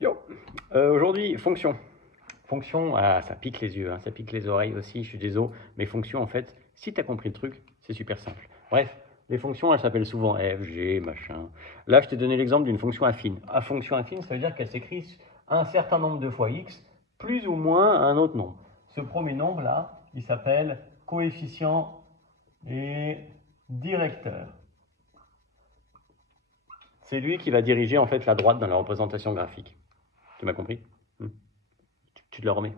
Yo, aujourd'hui, fonction. Fonction, ah, ça pique les yeux, hein, ça pique les oreilles aussi, je suis désolé. Mais fonction, en fait, si tu as compris le truc, c'est super simple. Bref, les fonctions, elles s'appellent souvent f, g, machin. Là, je t'ai donné l'exemple d'une fonction affine. À fonction affine, ça veut dire qu'elle s'écrit un certain nombre de fois x, plus ou moins un autre nombre. Ce premier nombre-là, il s'appelle coefficient et directeur. C'est lui qui va diriger en fait la droite dans la représentation graphique. Tu m'as compris? Tu te le remets.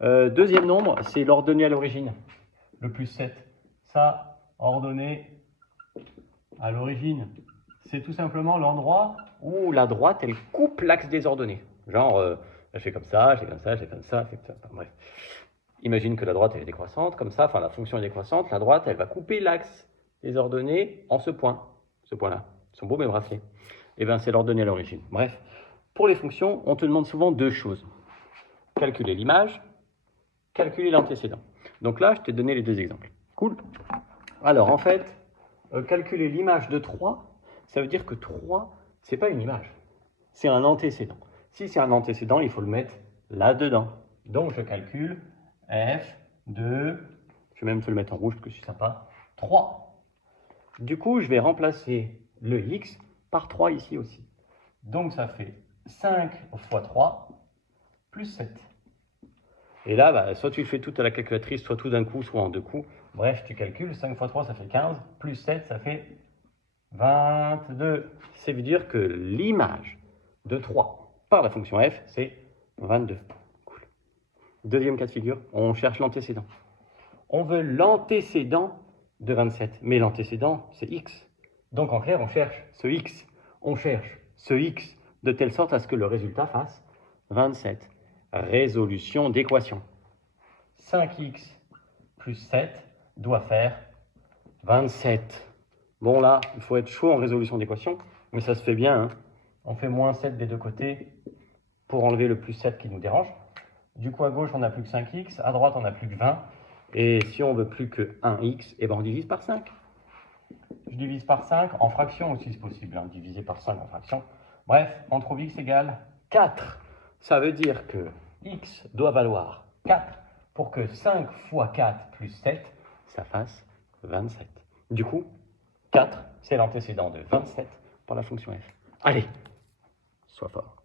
Deuxième nombre, c'est l'ordonnée à l'origine, le plus 7. Ça, ordonnée à l'origine, c'est tout simplement l'endroit où la droite, elle coupe l'axe des ordonnées. Genre, elle fait comme ça, je fais comme ça, je fais comme ça, je fais comme ça. Enfin, bref. Imagine que la droite, elle est décroissante, comme ça, enfin la fonction est décroissante, la droite, elle va couper l'axe des ordonnées en ce point-là. Ils sont beaux mes bracelets. Et bien, c'est l'ordonnée à l'origine. Bref, pour les fonctions, on te demande souvent deux choses. Calculer l'image, calculer l'antécédent. Donc là, je t'ai donné les deux exemples. Cool. Alors, en fait, calculer l'image de 3, ça veut dire que 3, c'est pas une image, c'est un antécédent. Si c'est un antécédent, il faut le mettre là-dedans. Donc, je calcule f de, je vais même te le mettre en rouge parce que je suis sympa, 3. Du coup, je vais remplacer le x par 3 ici aussi. Donc, ça fait 5 fois 3 plus 7. Et là, bah, soit tu le fais tout à la calculatrice, soit tout d'un coup, soit en deux coups. Bref, tu calcules, 5 fois 3, ça fait 15, plus 7, ça fait 22. Ça veut dire que l'image de 3 par la fonction f, c'est 22. Cool. Deuxième cas de figure, on cherche l'antécédent. On veut l'antécédent de 27, mais l'antécédent, c'est x. Donc en clair, on cherche ce x. On cherche ce x de telle sorte à ce que le résultat fasse 27. Résolution d'équation. 5x plus 7 doit faire 27. Bon là, il faut être chaud en résolution d'équation, mais ça se fait bien. Hein. On fait moins 7 des deux côtés pour enlever le plus 7 qui nous dérange. Du coup, à gauche, on n'a plus que 5x, à droite, on n'a plus que 20. Et si on veut plus que 1x, eh ben on divise par 5. Je divise par 5 en fraction aussi, c'est possible, hein, diviser par 5 en fraction. Bref, on trouve x égale 4. Ça veut dire que x doit valoir 4 pour que 5 fois 4 plus 7, ça fasse 27. Du coup, 4, c'est l'antécédent de 27 pour la fonction f. Allez, sois fort.